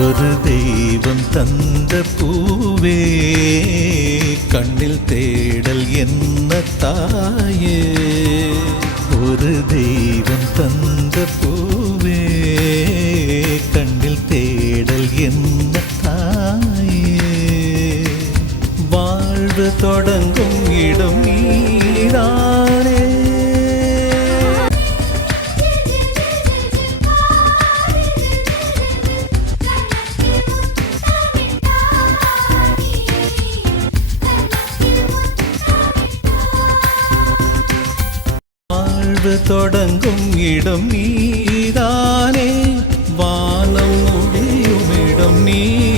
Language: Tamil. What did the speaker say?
ஒரு தெய்வம் தந்த பூவே கண்ணில் தேடல் என்ன தாயே. ஒரு தெய்வம் தந்த பூவே கண்ணில் தேடல் என்ன தாயே. வாழ்வு தொடங்கும் இடம் நீதானே. தொடங்கும் இடம் நீதானே, வானம் முடியும் இடம் நீ.